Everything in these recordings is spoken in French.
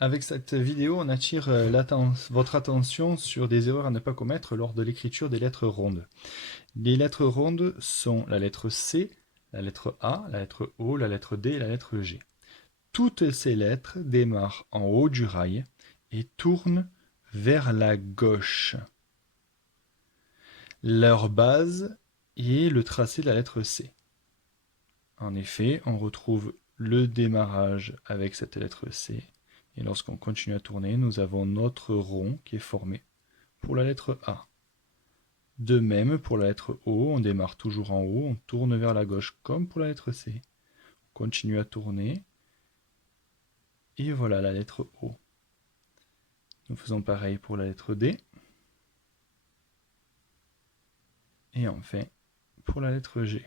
Avec cette vidéo, on attire votre attention sur des erreurs à ne pas commettre lors de l'écriture des lettres rondes. Les lettres rondes sont la lettre C, la lettre A, la lettre O, la lettre D et la lettre G. Toutes ces lettres démarrent en haut du rail et tournent vers la gauche. Leur base est le tracé de la lettre C. En effet, on retrouve le démarrage avec cette lettre C. Et lorsqu'on continue à tourner, nous avons notre rond qui est formé pour la lettre A. De même, pour la lettre O, on démarre toujours en haut, on tourne vers la gauche comme pour la lettre C. On continue à tourner. Et voilà la lettre O. Nous faisons pareil pour la lettre D. Et enfin, pour la lettre G.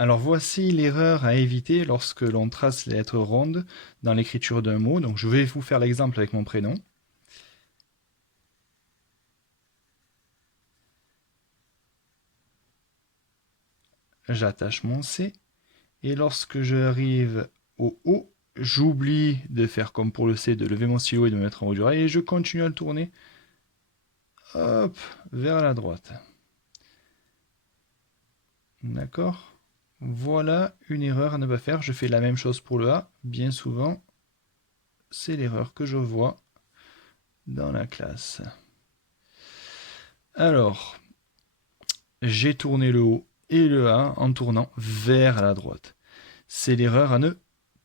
Alors voici l'erreur à éviter lorsque l'on trace les lettres rondes dans l'écriture d'un mot. Donc je vais vous faire l'exemple avec mon prénom. J'attache mon C. Et lorsque j'arrive au O, j'oublie de faire comme pour le C, de lever mon stylo et de me mettre en haut du rail. Et je continue à le tourner, hop, vers la droite. D'accord? Voilà une erreur à ne pas faire. Je fais la même chose pour le A. Bien souvent, c'est l'erreur que je vois dans la classe. Alors, j'ai tourné le O et le A en tournant vers la droite. C'est l'erreur à ne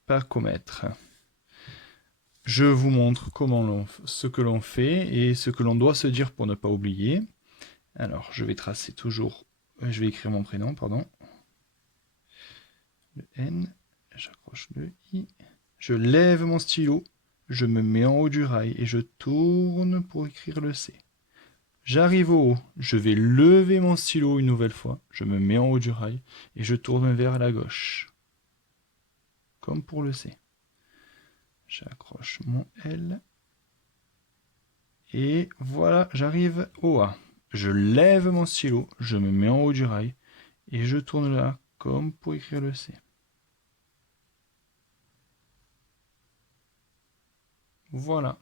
pas commettre. Je vous montre ce que l'on fait et ce que l'on doit se dire pour ne pas oublier. Alors, je vais tracer toujours, je vais écrire mon prénom, pardon. Le N, j'accroche le I. Je lève mon stylo, je me mets en haut du rail et je tourne pour écrire le C. J'arrive au haut, je vais lever mon stylo une nouvelle fois, je me mets en haut du rail et je tourne vers la gauche. Comme pour le C. J'accroche mon L. Et voilà, j'arrive au A. Je lève mon stylo, je me mets en haut du rail et je tourne là comme pour écrire le C. Voilà.